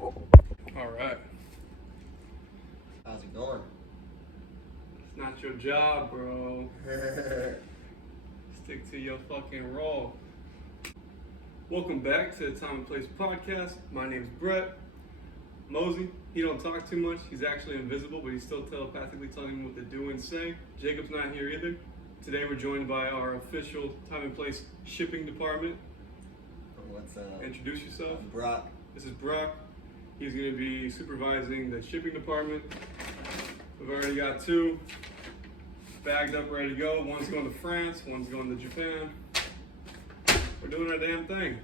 All right. How's it going? It's not your job, bro. Stick to your fucking role. Welcome back to the Time and Place podcast. My name's Brett. Mosey, he don't talk too much. He's actually invisible, but he's still telepathically telling me what to do and say. Jacob's not here either. Today we're joined by our official Time and Place shipping department. What's up? Introduce yourself. I'm Brock. This is Brock. He's going to be supervising the shipping department. We've already got two bagged up, ready to go. One's going to France, one's going to Japan. We're doing our damn thing.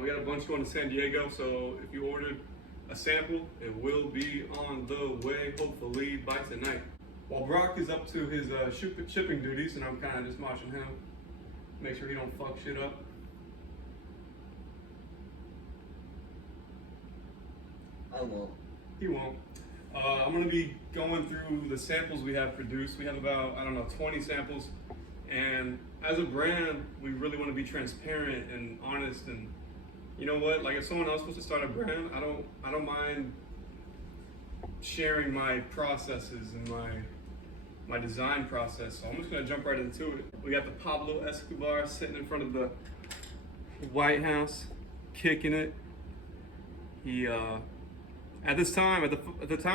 We got a bunch going to San Diego, so if you ordered a sample, it will be on the way, hopefully by tonight. While Brock is up to his shipping duties, and I'm kind of just watching him, make sure he don't fuck shit up. I won't. He won't. I'm going to be going through the samples we have produced. We have about, 20 samples. And as a brand, we really want to be transparent and honest. And you know what? Like, if someone else wants to start a brand, I don't mind sharing my processes and my design process. So I'm just going to jump right into it. We got the Pablo Escobar sitting in front of the White House, kicking it. He, at the time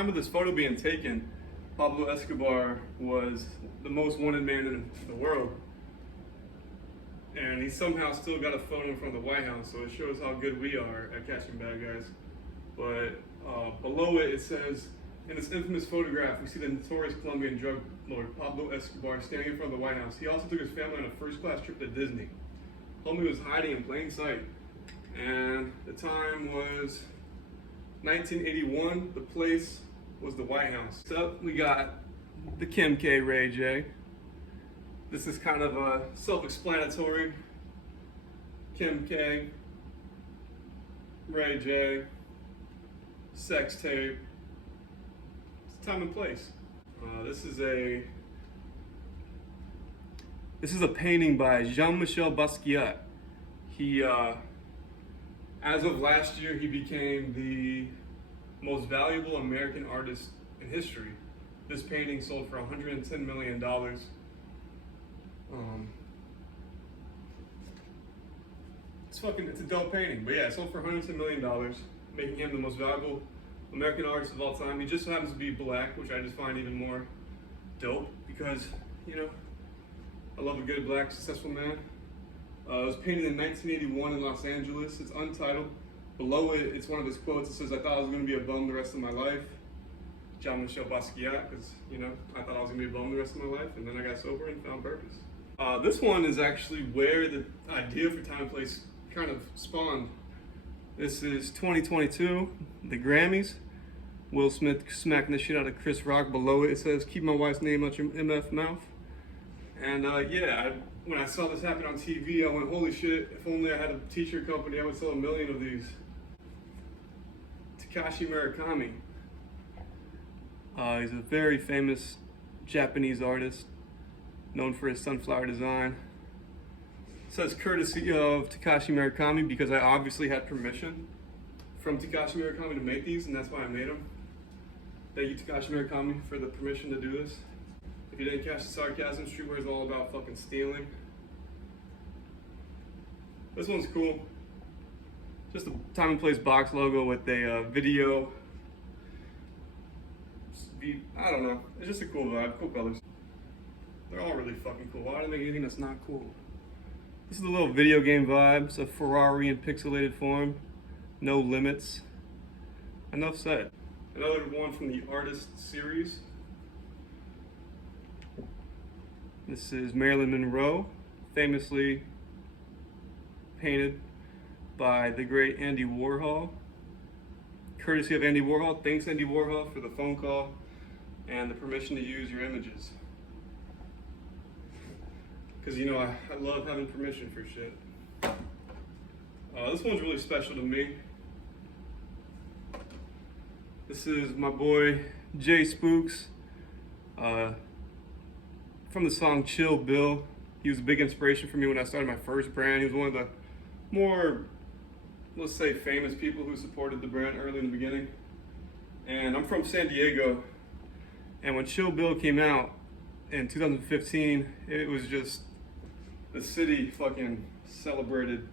of this photo being taken, Pablo Escobar was the most wanted man in the world. And he somehow still got a photo in front of the White House, so it shows how good we are at catching bad guys. But below it, it says, in this infamous photograph, we see the notorious Colombian drug lord Pablo Escobar standing in front of the White House. He also took his family on a first-class trip to Disney. Homie was hiding in plain sight. And the time was 1981, the place was the White House. So we got the Kim K. Ray J. This is kind of a self-explanatory. Kim K. Ray J. Sex tape. It's time and place. This is a painting by Jean-Michel Basquiat. He as of last year, he became the most valuable American artist in history. This painting sold for $110 million. It's a dope painting, but yeah, it sold for $110 million, making him the most valuable American artist of all time. He just happens to be black, which I just find even more dope because, I love a good black successful man. It was painted in 1981 in Los Angeles. It's untitled. Below it, it's one of his quotes. It says, "I thought I was going to be a bum the rest of my life." Jean-Michel Basquiat, because, I thought I was going to be a bum the rest of my life, and then I got sober and found purpose. This one is actually where the idea for Time and Place kind of spawned. This is 2022, the Grammys. Will Smith smacking the shit out of Chris Rock. Below it says, "Keep my wife's name out your MF mouth." And when I saw this happen on TV, I went, holy shit, if only I had a t-shirt company, I would sell 1 million of these. Takashi Murakami. He's a very famous Japanese artist, known for his sunflower design. It says courtesy of Takashi Murakami because I obviously had permission from Takashi Murakami to make these, and that's why I made them. Thank you, Takashi Murakami, for the permission to do this. If you didn't catch the sarcasm, streetwear is all about fucking stealing. This one's cool. Just a Time and Place box logo with a video. I don't know. It's just a cool vibe, cool colors. They're all really fucking cool. Why do they make anything that's not cool? This is a little video game vibe. It's a Ferrari in pixelated form. No limits. Enough said. Another one from the Artist series. This is Marilyn Monroe, famously painted by the great Andy Warhol. Courtesy of Andy Warhol. Thanks, Andy Warhol, for the phone call and the permission to use your images. Because, I love having permission for shit. This one's really special to me. This is my boy, Jay Spooks. From the song Chill Bill. He was a big inspiration for me when I started my first brand. He was one of the more let's say, famous people who supported the brand early in the beginning. And I'm from San Diego. And when Chill Bill came out in 2015, it was just, the city fucking celebrated.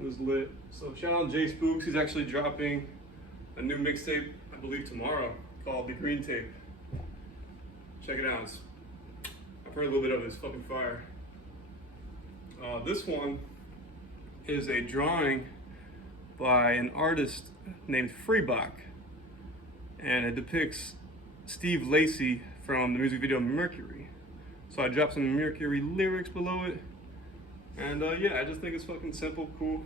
It was lit. So shout out Jay Spooks. He's actually dropping a new mixtape, I believe tomorrow, called The Green Tape. Check it out. I've heard a little bit of it. It's fucking fire. This one is a drawing by an artist named Freebach, and it depicts Steve Lacy from the music video Mercury. So I dropped some Mercury lyrics below it, and yeah, I just think it's fucking simple, cool.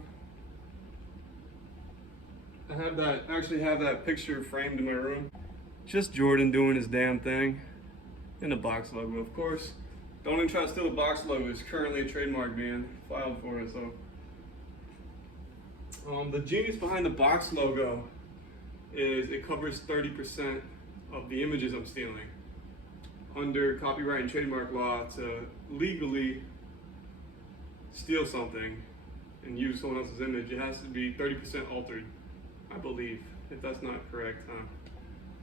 I actually have that picture framed in my room. Just Jordan doing his damn thing. And the box logo, of course. Don't even try to steal the box logo. It's currently a trademark being filed for it, so. The genius behind the box logo is it covers 30% of the images I'm stealing. Under copyright and trademark law, to legally steal something and use someone else's image, it has to be 30% altered, I believe. If that's not correct,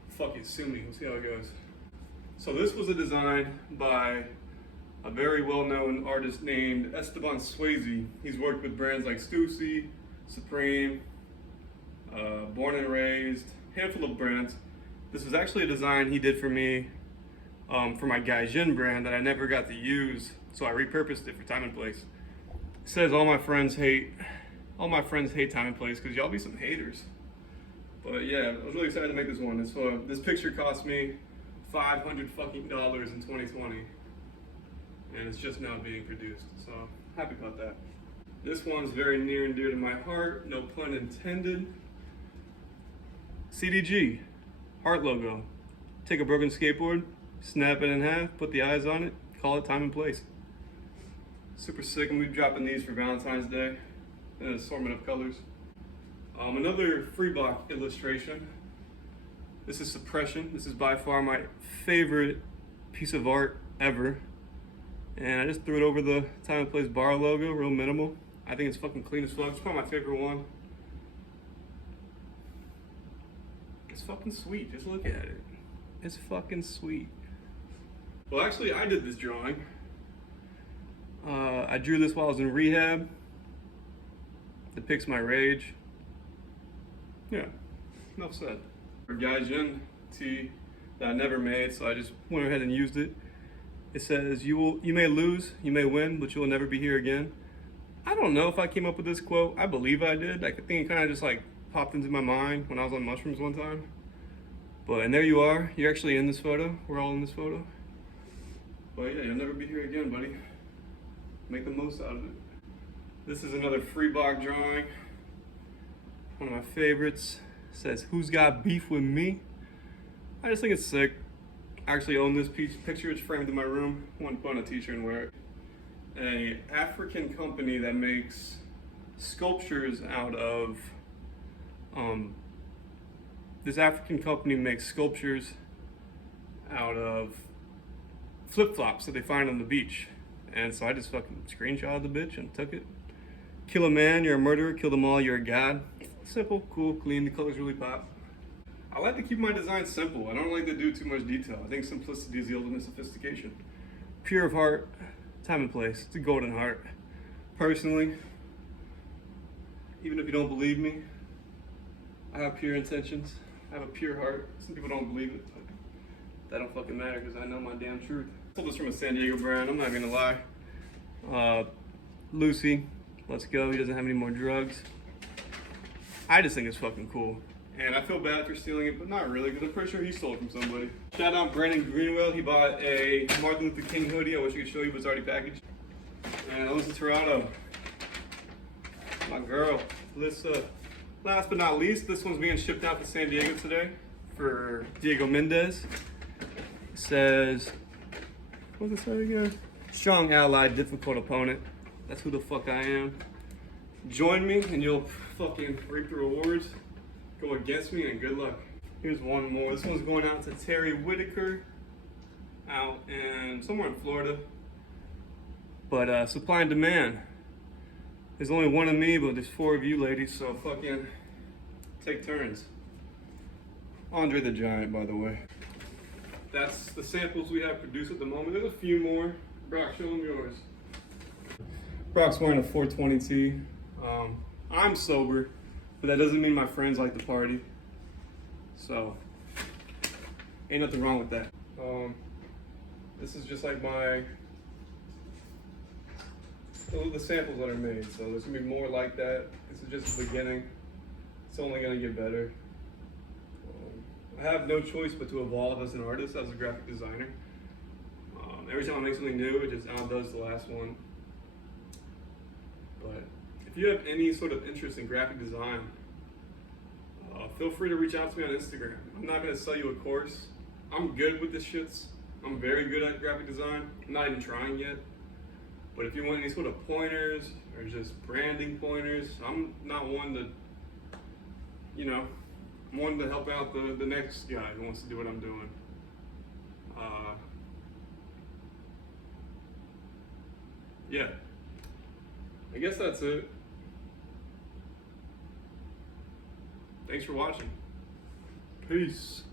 fuck it, sue me. We'll see how it goes. So this was a design by a very well-known artist named Esteban Swayze. He's worked with brands like Stussy, Supreme, Born and Raised, handful of brands. This was actually a design he did for me for my Gaijin brand that I never got to use, so I repurposed it for Time and Place. It says all my friends hate Time and Place because y'all be some haters. But yeah, I was really excited to make this one. This picture cost me $500 fucking in 2020, and it's just now being produced, so happy about that. This one's very near and dear to my heart, no pun intended. CDG, heart logo. Take a broken skateboard, snap it in half, put the eyes on it, call it Time and Place. Super sick, and we're dropping these for Valentine's Day in an assortment of colors. Another Freebach illustration. This is Suppression. This is by far my favorite piece of art ever. And I just threw it over the Time and Place bar logo, real minimal. I think it's fucking clean as fuck. It's probably my favorite one. It's fucking sweet, just look at it. It's fucking sweet. Well, actually, I did this drawing. I drew this while I was in rehab. Depicts my rage. Yeah, enough said. For Gaijin tee that I never made, so I just went ahead and used it. It says, you may lose, you may win, but you will never be here again. I don't know if I came up with this quote. I believe I did. I think it kind of just like popped into my mind when I was on mushrooms one time. But, and there you are. You're actually in this photo. We're all in this photo. But yeah, you'll never be here again, buddy. Make the most out of it. This is another Freebach drawing. One of my favorites. It says, who's got beef with me? I just think it's sick. I actually own this picture. It's framed in my room. I want to put on a t-shirt and wear it. An African company that makes sculptures out of, this African company makes sculptures out of flip-flops that they find on the beach. And so I just fucking screenshotted the bitch and took it. Kill a man, you're a murderer. Kill them all, you're a god. Simple, cool, clean, the colors really pop. I like to keep my designs simple. I don't like to do too much detail. I think simplicity is the ultimate sophistication. Pure of heart, Time and Place. It's a golden heart. Personally, even if you don't believe me, I have pure intentions. I have a pure heart. Some people don't believe it, but that don't fucking matter because I know my damn truth. I stole this from a San Diego brand, I'm not gonna lie. Lucy, let's go. He doesn't have any more drugs. I just think it's fucking cool. And I feel bad for stealing it, but not really, because I'm pretty sure he stole it from somebody. Shout out Brandon Greenwell. He bought a Martin Luther King hoodie. I wish I could show you, but it's already packaged. And Alyssa Tirado, my girl, Alyssa. Last but not least, this one's being shipped out to San Diego today for Diego Mendes. It says, what's it say again? Strong ally, difficult opponent. That's who the fuck I am. Join me and you'll fucking reap the rewards. Go against me and good luck. Here's one more. This one's going out to Terry Whitaker out in somewhere in Florida. But supply and demand. There's only one of me, but there's 4 of you ladies, so fucking take turns. Andre the Giant, by the way. That's the samples we have produced at the moment. There's a few more. Brock, show them yours. Brock's wearing a 420 tee. I'm sober, but that doesn't mean my friends like to party. So, ain't nothing wrong with that. This is just like the samples that are made. So there's gonna be more like that. This is just the beginning. It's only gonna get better. I have no choice but to evolve as an artist, as a graphic designer. Every time I make something new, it just outdoes the last one. But if you have any sort of interest in graphic design, feel free to reach out to me on Instagram. I'm not gonna sell you a course. I'm good with the shits. I'm very good at graphic design. I'm not even trying yet. But if you want any sort of pointers or just branding pointers, I'm not one to, I'm one to help out the next guy who wants to do what I'm doing. Yeah. I guess that's it. Thanks for watching. Peace.